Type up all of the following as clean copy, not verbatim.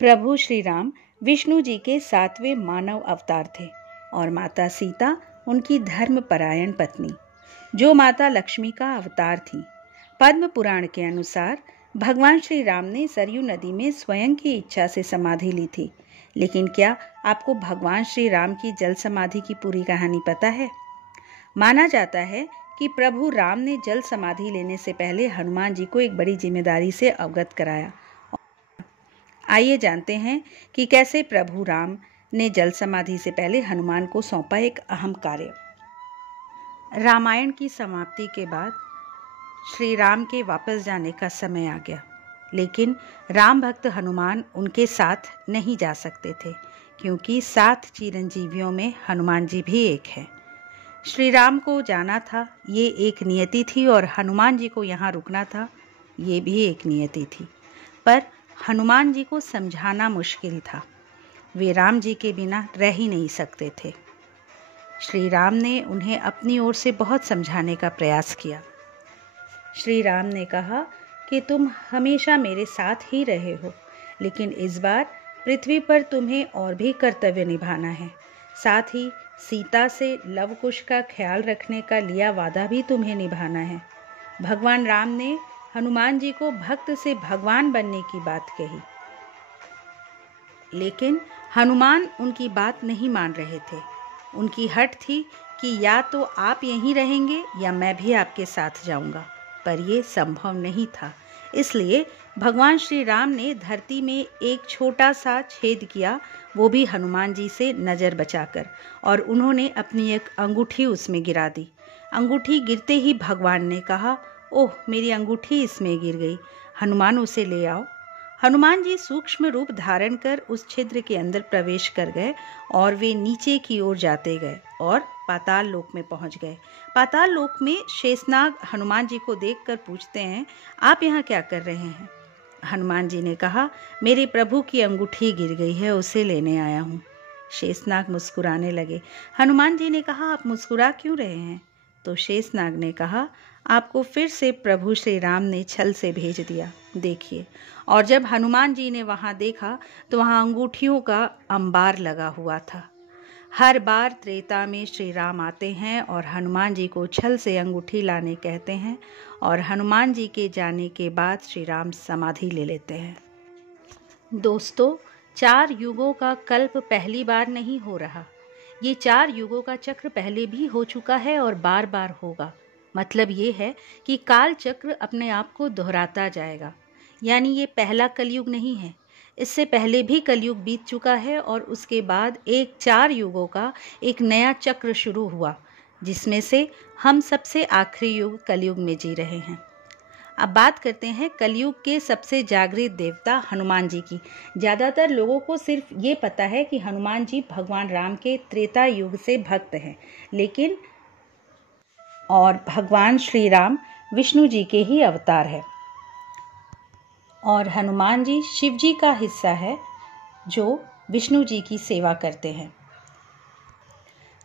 प्रभु श्री राम विष्णु जी के 7वें मानव अवतार थे और माता सीता उनकी धर्मपरायण पत्नी, जो माता लक्ष्मी का अवतार थी। पद्म पुराण के अनुसार भगवान श्री राम ने सरयू नदी में स्वयं की इच्छा से समाधि ली थी। लेकिन क्या आपको भगवान श्री राम की जल समाधि की पूरी कहानी पता है? माना जाता है कि प्रभु राम ने जल समाधि लेने से पहले हनुमान जी को एक बड़ी जिम्मेदारी से अवगत कराया। आइए जानते हैं कि कैसे प्रभु राम ने जल समाधि से पहले हनुमान को सौंपा एक अहम कार्य। रामायण की समाप्ति के बाद श्री राम के वापस जाने का समय आ गया, लेकिन राम भक्त हनुमान उनके साथ नहीं जा सकते थे, क्योंकि 7 चिरंजीवियों में हनुमान जी भी एक है। श्री राम को जाना था, ये एक नियति थी, और हनुमान जी को यहाँ रुकना था, ये भी एक नियति थी। पर हनुमान जी को समझाना मुश्किल था। वे राम जी के बिना रह ही नहीं सकते थे। श्री राम ने उन्हें अपनी ओर से बहुत समझाने का प्रयास किया। श्री राम ने कहा कि तुम हमेशा मेरे साथ ही रहे हो, लेकिन इस बार पृथ्वी पर तुम्हें और भी कर्तव्य निभाना है। साथ ही सीता से लव कुश का ख्याल रखने का लिया वादा भी तुम्हें निभाना है। भगवान राम ने हनुमान जी को भक्त से भगवान बनने की बात कही, लेकिन हनुमान उनकी बात नहीं मान रहे थे। उनकी हट थी कि या तो आप यहीं रहेंगे या मैं भी आपके साथ जाऊंगा, पर यह संभव नहीं था। इसलिए भगवान श्री राम ने धरती में एक छोटा सा छेद किया, वो भी हनुमान जी से नज़र बचाकर, और उन्होंने अपनी एक अंगूठी उसमें गिरा दी। अंगूठी गिरते ही भगवान ने कहा, ओह मेरी अंगूठी इसमें गिर गई, हनुमान उसे ले आओ। हनुमान जी सूक्ष्म रूप धारण कर उस छिद्र के अंदर प्रवेश कर गए और वे नीचे की ओर जाते गए और पाताल लोक में पहुंच गए। पाताल लोक में शेषनाग हनुमान जी को देखकर पूछते हैं, आप यहाँ क्या कर रहे हैं? हनुमान जी ने कहा, मेरे प्रभु की अंगूठी गिर गई है, उसे लेने आया हूँ। शेषनाग मुस्कुराने लगे। हनुमान जी ने कहा, आप मुस्कुरा क्यों रहे हैं? तो शेषनाग ने कहा, आपको फिर से प्रभु श्री राम ने छल से भेज दिया, देखिए। और जब हनुमान जी ने वहां देखा तो वहां अंगूठियों का अंबार लगा हुआ था। हर बार त्रेता में श्री राम आते हैं और हनुमान जी को छल से अंगूठी लाने कहते हैं, और हनुमान जी के जाने के बाद श्री राम समाधि ले लेते हैं। दोस्तों, 4 युगों का कल्प पहली बार नहीं हो रहा। ये 4 युगों का चक्र पहले भी हो चुका है और बार बार होगा। मतलब ये है कि काल चक्र अपने आप को दोहराता जाएगा। यानी ये पहला कलयुग नहीं है, इससे पहले भी कलयुग बीत चुका है और उसके बाद एक 4 युगों का एक नया चक्र शुरू हुआ, जिसमें से हम सबसे आखिरी युग कलयुग में जी रहे हैं। अब बात करते हैं कलयुग के सबसे जागृत देवता हनुमान जी की। ज़्यादातर लोगों को सिर्फ ये पता है कि हनुमान जी भगवान राम के त्रेता युग से भक्त हैं, लेकिन और भगवान श्री राम विष्णु जी के ही अवतार है, और हनुमान जी शिव जी का हिस्सा है जो विष्णु जी की सेवा करते हैं।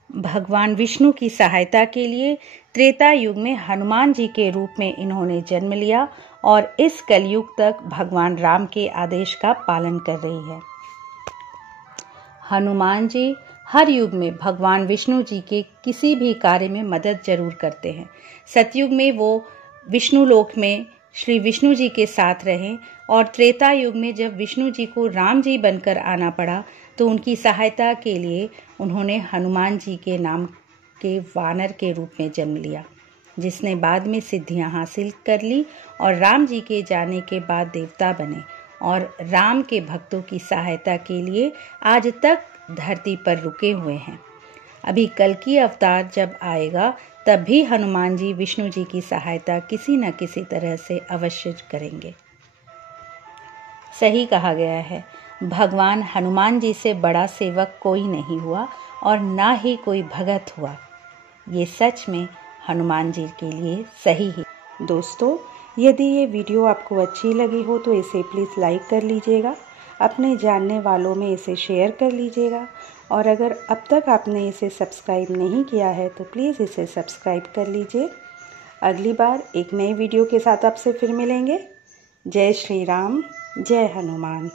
भगवान विष्णु की सहायता के लिए त्रेता युग में हनुमान जी के रूप में इन्होंने जन्म लिया और इस कलयुग तक भगवान राम के आदेश का पालन कर रही है। हनुमान जी हर युग में भगवान विष्णु जी के किसी भी कार्य में मदद जरूर करते हैं। सतयुग में वो विष्णु लोक में श्री विष्णु जी के साथ रहे, और त्रेता युग में जब विष्णु जी को राम जी बनकर आना पड़ा तो उनकी सहायता के लिए उन्होंने हनुमान जी के नाम के वानर के रूप में जन्म लिया, जिसने बाद में सिद्धियां हासिल कर ली और राम जी के जाने के बाद देवता बने, और राम के भक्तों की सहायता के लिए आज तक धरती पर रुके हुए हैं। अभी कल्कि अवतार जब आएगा तब भी हनुमान जी विष्णु जी की सहायता किसी न किसी तरह से अवश्य करेंगे। सही कहा गया है, भगवान हनुमान जी से बड़ा सेवक कोई नहीं हुआ और ना ही कोई भगत हुआ। ये सच में हनुमान जी के लिए सही ही। दोस्तों, यदि ये वीडियो आपको अच्छी लगी हो तो इसे प्लीज़ लाइक कर लीजिएगा, अपने जानने वालों में इसे शेयर कर लीजिएगा, और अगर अब तक आपने इसे सब्सक्राइब नहीं किया है तो प्लीज़ इसे सब्सक्राइब कर लीजिए। अगली बार एक नई वीडियो के साथ आपसे फिर मिलेंगे। जय श्री राम, जय हनुमान।